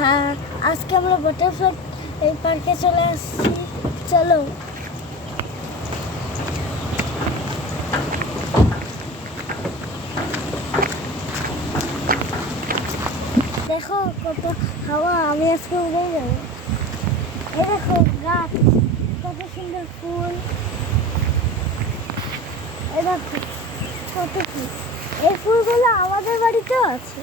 হ্যাঁ, আজকে আমরা বাটারফ্লাই এই পার্কে চলে আসছি। চলো। দেখো কত হাওয়া, আমি আজকে উড়ে যাবো। এই দেখো গাছ, কত সুন্দর ফুল। এই দেখো কত ফুল। এই ফুলগুলো আমাদের বাড়িতেও আছে।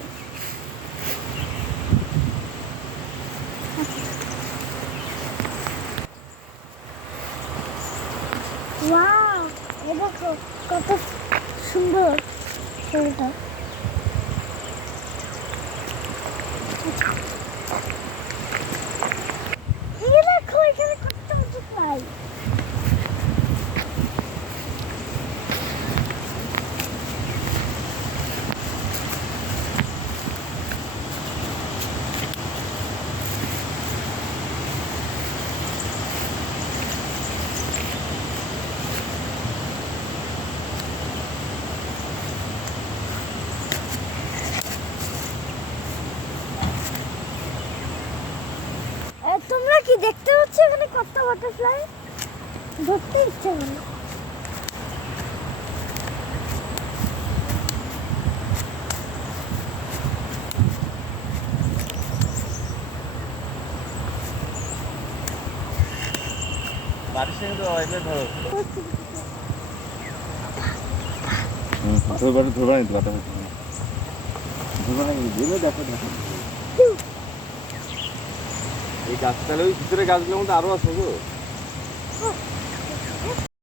ওয়াও, এই দেখো কত সুন্দর ফুলটা। এই দেখো এখানে কত বাটারফ্লাই। তোমরা কি দেখতে পাচ্ছ এখানে কত বাটারফ্লাই? ধরতে ইচ্ছে করে। বারিশে তো এমনি ধরো ধরবা নিতে পারতাম ধরবা না দিলে দেখো দেখো এই গাছটা ওই ভিতরে গাছগুলোর মধ্যে আরো আছে গো।